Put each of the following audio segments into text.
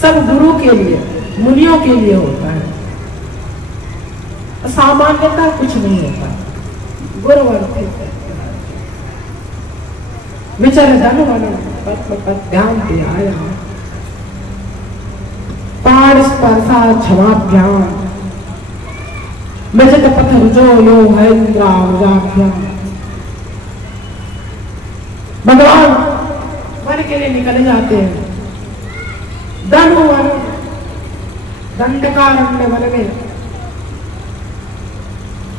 सब गुरु के लिए, मुनियों के लिए होता है। सामान्यता कुछ नहीं होता। गुरुवर्ती विचर धन ध्यान दिया पाण स्पर्शा क्षमाभ्याम मजत पत्थर जो यो है भगवान वन के लिए निकले जाते हैं। वन दंडकारण्य वन में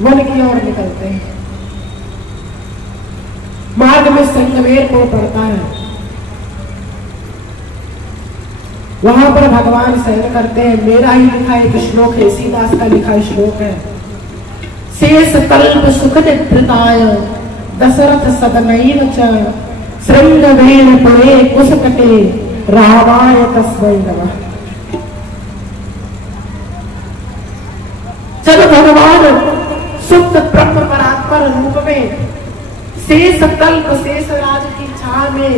वन की ओर निकलते हैं। मार्ग में संगमेर को पड़ता है, वहां पर भगवान शयन करते हैं। मेरा ही लिखा एक श्लोक है, सीदास का लिखा श्लोक है। शेष कल्प सुख निवृताय दशरथ सदनैव च श्रृंगवेण पुरे कुशकटे रामाय तस्मै नमः। जब भगवान सुप्त ब्रह्म परात्पर रूप में शेष कल्प शेष राज की छाया में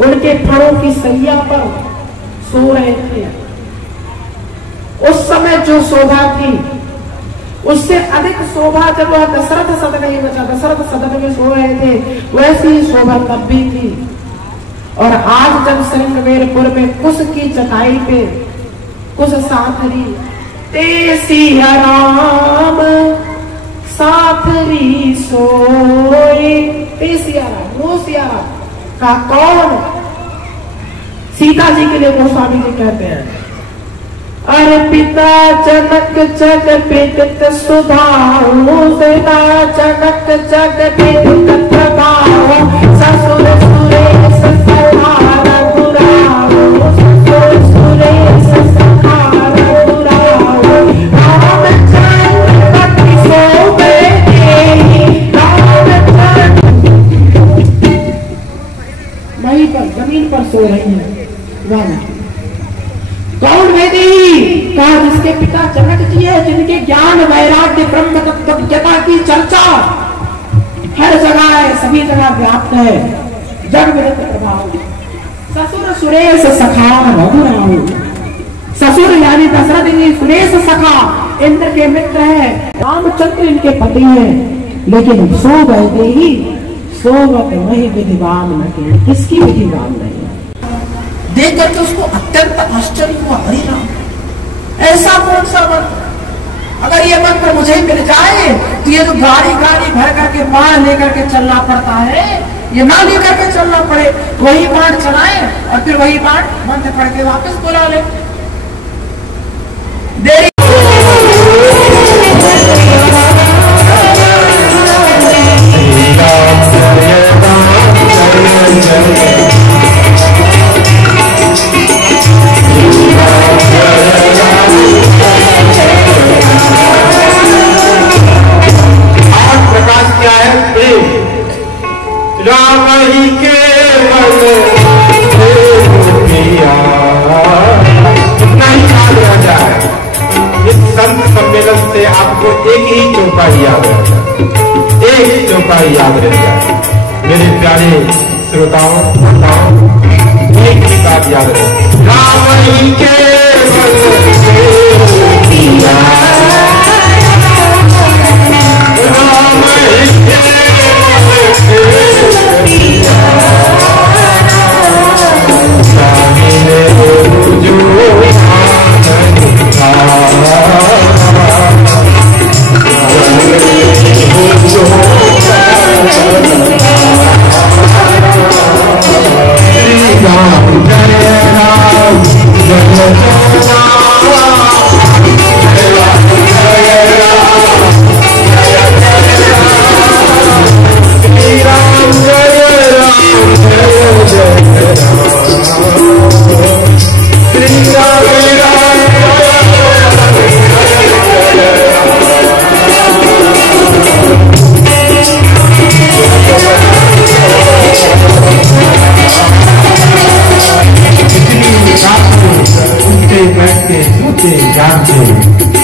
उनके फणों की सैया पर सो रहे थे, उस समय जो शोभा थी उससे अधिक शोभा जब वह दशरथ सदन ही बचा, दशरथ सदन में सो रहे थे, वैसी ही शोभा तब भी थी। और आज जब श्रृंगवेरपुर में कुश की चटाई पे कुश साथरी ते सिया राम साथरी सोए, ते सिया राम, वो सिया राम का कौन? सीता जी के लिए गोस्वामी जी कहते हैं, अरे पिता जनक जग विदित सुधाओ, पिता जनक जग विदित प्रभाओ, ससुर सुरेश सखा रघुराओ, ससुर सुरेश सखा रघुराओ, रामचंद्र पति सोवे देहि, रामचंद्र वहीं पर जमीन पर सो रही है। कौन वेदी? कहा जिसके पिता जनक जी है, जिनके ज्ञान वैराग्य ब्रह्म तत्वज्ञता की चर्चा हर जगह है, सभी जगह व्याप्त है, जग विदित प्रभाव। ससुर सुरेश सखा रघुराऊ, ससुर यानी दशरथ जी सुरेश सखा इंद्र के मित्र है, रामचंद्र इनके पति है। लेकिन सो गए ही सोवत वही विधिवान नहीं, किसकी विधिवान नहीं? देख करके उसको अत्यंत आश्चर्य हुआ, हरि राम ऐसा कौन सा वन? अगर ये मंत्र मुझे मिल जाए तो ये जो गाड़ी भर करके बाण लेकर के चलना पड़ता है, ये ना लेकर के चलना पड़े, वही बाण चलाए और फिर वही बाण मंत्र पढ़ के वापस बुला ले। देरी राम ही केवल नहीं याद रह जाए। इस संत सम्मेलन से आपको एक ही चौपाई याद रह जाए, एक चौपाई याद रह जाए। मेरे प्यारे श्रोताओं एक ही बात याद रहे, राम ही केवल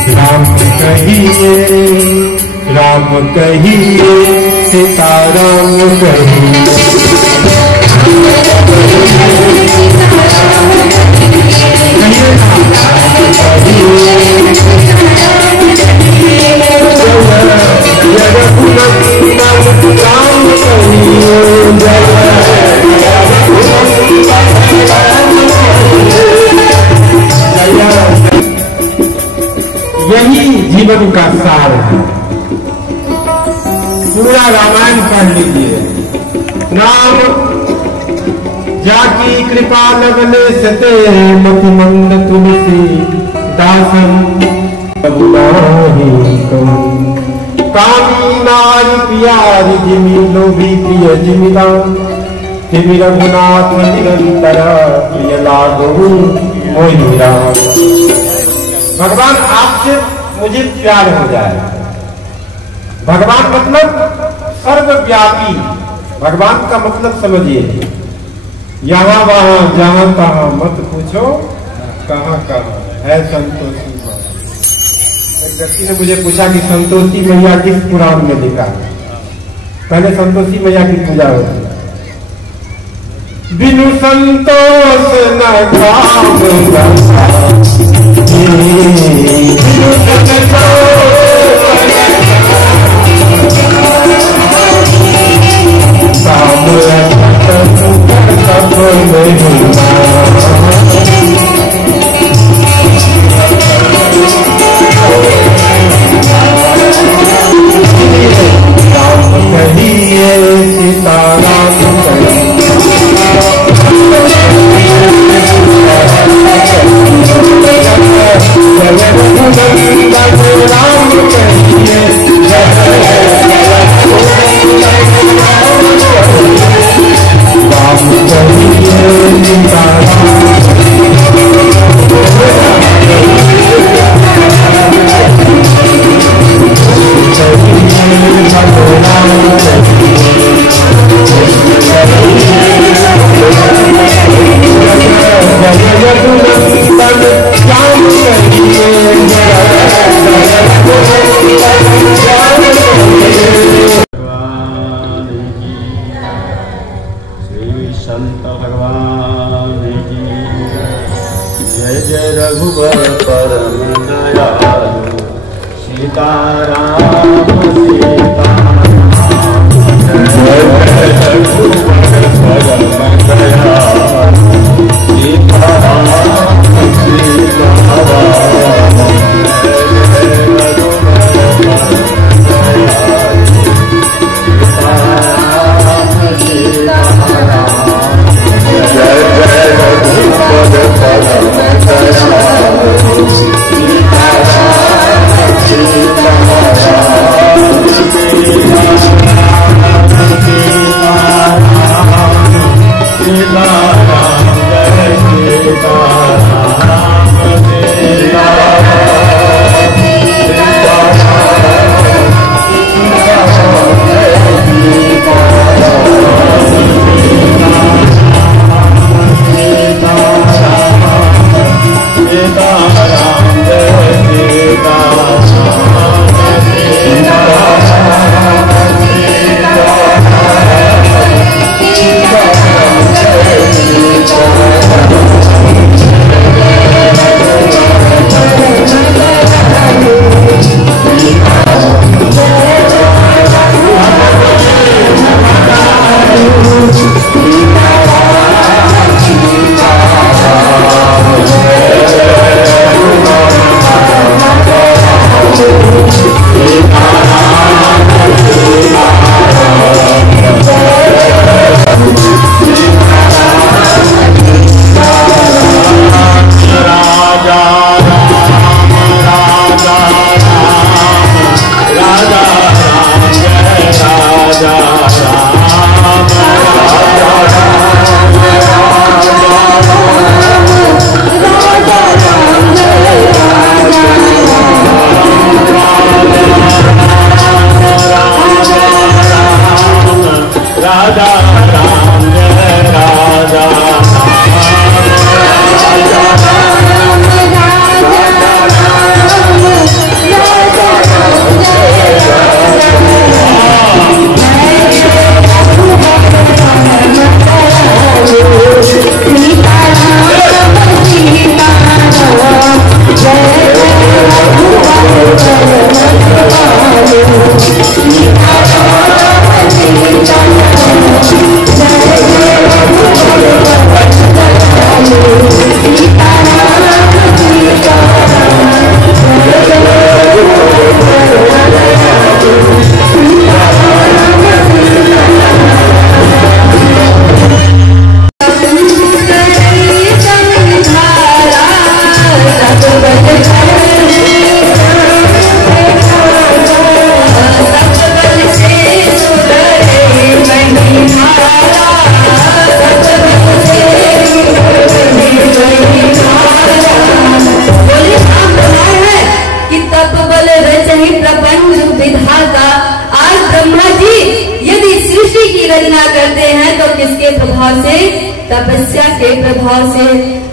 राम राम कहिए सीताराम कहिए। जीवन का सार है। पूरा रामायण पढ़ लीजिए। नाम जाकी कृपा लगने सते मति मंद तुलसी दासन कामी नारी प्यारी जिमी लोभी प्रिय जिमिला तिमि रघुनाथ निरंतर प्रिय लागहु मोहि राम। भगवान आपसे मुझे प्यार हो जाए। भगवान मतलब सर्वव्यापी। भगवान का मतलब समझिए, यहाँ वहां जहां तहां मत पूछो कहाँ कहाँ है संतोषी। एक व्यक्ति ने मुझे पूछा कि संतोषी मैया किस पुराण में लिखा है। पहले संतोषी मैया की पूजा होती है। बिनु संतोष न काम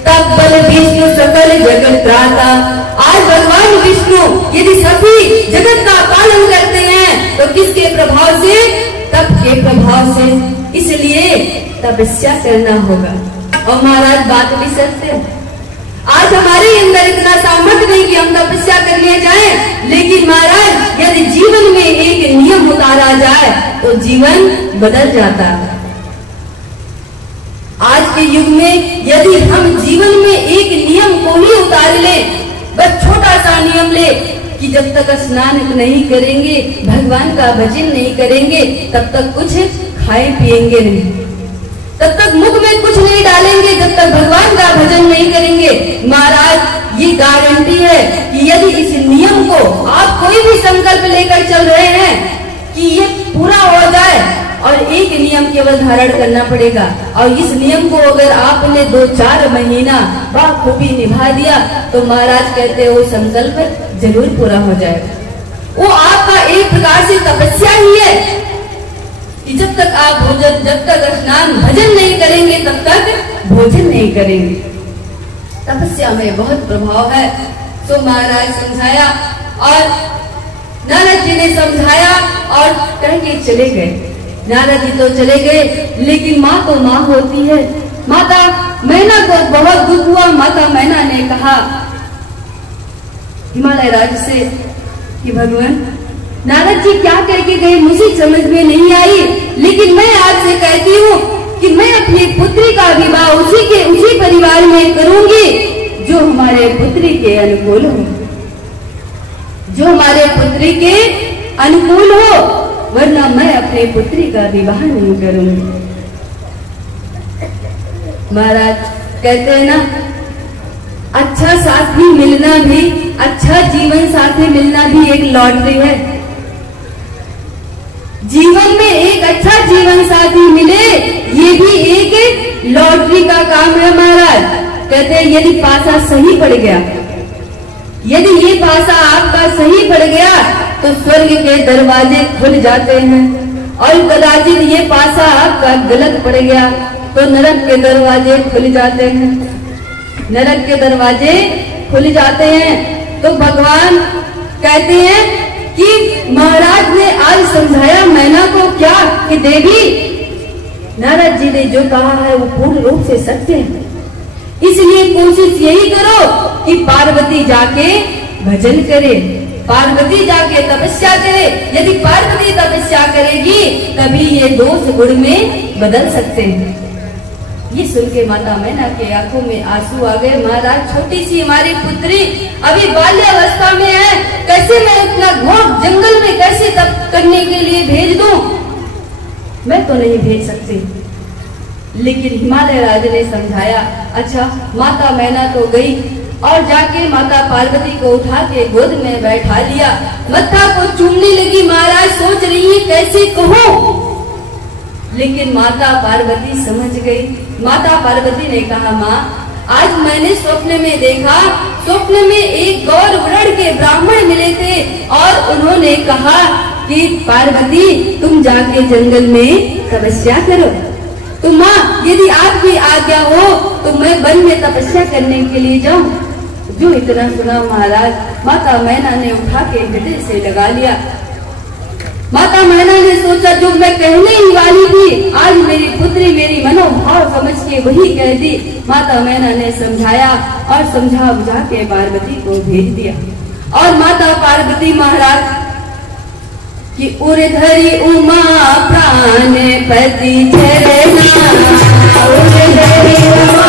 तब बल विष्णु सकल जगत त्राता। आज भगवान विष्णु यदि सभी जगत का पालन करते हैं तो किसके प्रभाव से? तप के प्रभाव से। इसलिए तपस्या करना होगा। और महाराज बात भी सत्य है। आज हमारे अंदर इतना सामर्थ्य नहीं कि हम तपस्या करने जाएं, लेकिन महाराज यदि जीवन में एक नियम उतारा जाए तो जीवन बदल जाता है। आज के युग में यदि हम जीवन में एक नियम को ही उतार ले, बस छोटा सा नियम ले कि जब तक स्नान नहीं करेंगे, भगवान का भजन नहीं करेंगे, तब तक कुछ खाए पिएंगे नहीं, तब तक मुख में कुछ नहीं डालेंगे, जब तक भगवान का भजन नहीं करेंगे। महाराज ये गारंटी है कि यदि इस नियम को आप कोई भी संकल्प लेकर चल रहे हैं कि ये पूरा हो जाए, और एक नियम केवल धारण करना पड़ेगा, और इस नियम को अगर आपने 2-4 महीना बखूबी निभा दिया तो महाराज कहते हैं वो संकल्प जरूर पूरा हो जाएगा। वो आपका एक प्रकार से तपस्या ही है कि जब तक आप भोजन, जब तक स्नान भजन नहीं करेंगे तब तक भोजन नहीं करेंगे। तपस्या में बहुत प्रभाव है। तो महाराज समझाया और नारद जी ने समझाया और कह के चले गए। नारद जी तो चले गए, लेकिन माँ तो माँ होती है। माता मैना को बहुत दुख हुआ। माता मैना ने कहा हिमालय राज से कि भगवान नारद जी क्या कह के गए मुझे समझ में नहीं आई, लेकिन मैं आपसे कहती हूँ कि मैं अपनी पुत्री का विवाह उसी परिवार में करूंगी जो हमारे पुत्री के अनुकूल हो, जो हमारे पुत्री के अनुकूल हो, वरना मैं अपने पुत्री का विवाह नहीं करूंगी। महाराज कहते हैं ना, अच्छा साथी मिलना भी, अच्छा जीवन साथी मिलना भी एक लॉटरी है। जीवन में एक अच्छा जीवन साथी मिले ये भी एक लॉटरी का काम है। महाराज कहते हैं यदि पासा सही पड़ गया, यदि ये पासा आपका सही पड़ गया तो स्वर्ग के दरवाजे खुल जाते हैं, और कदाचित ये पासा आपका गलत पड़ गया तो नरक के दरवाजे खुल जाते हैं, नरक के दरवाजे खुल जाते हैं। तो भगवान कहते हैं कि महाराज ने आज समझाया मैना को क्या कि देवी नारद जी ने जो कहा है वो पूर्ण रूप से सत्य है। इसलिए कोशिश यही करो कि पार्वती जाके भजन करे, पार्वती जाके तपस्या करे। यदि पार्वती तपस्या करेगी तभी ये दोष गुण में बदल सकते हैं। ये सुन के माता मैना के आंखों में आंसू आ गए। महाराज छोटी सी हमारी पुत्री अभी बाल्यावस्था में है, कैसे मैं इतना घोर जंगल में कैसे तप करने के लिए भेज दूं? मैं तो नहीं भेज सकती। लेकिन हिमालय राज ने समझाया। अच्छा माता मैना तो गई और जाके माता पार्वती को उठा के गोद में बैठा लिया, मत्था को चूमने लगी। महाराज सोच रही है कैसे कहूं, लेकिन माता पार्वती समझ गई। माता पार्वती ने कहा माँ आज मैंने स्वप्न में देखा, स्वप्न में एक गौर वर्ण के ब्राह्मण मिले थे और उन्होंने कहा कि पार्वती तुम जाके जंगल में तपस्या करो। तो माँ यदि आपकी आज्ञा हो तो मैं वन में तपस्या करने के लिए जाऊं। जो इतना सुना महाराज माता मैना ने उठा के हृदय से लगा लिया। माता मैना ने सोचा जो मैं कहने ही वाली थी आज मेरी पुत्री मेरी मनोभाव समझ के वही कह दी। माता मैना ने समझाया और समझा बुझा के पार्वती को भेज दिया। और माता पार्वती महाराज कि उर्धरी उमा प्राण पति चरना, उर्धरी उमा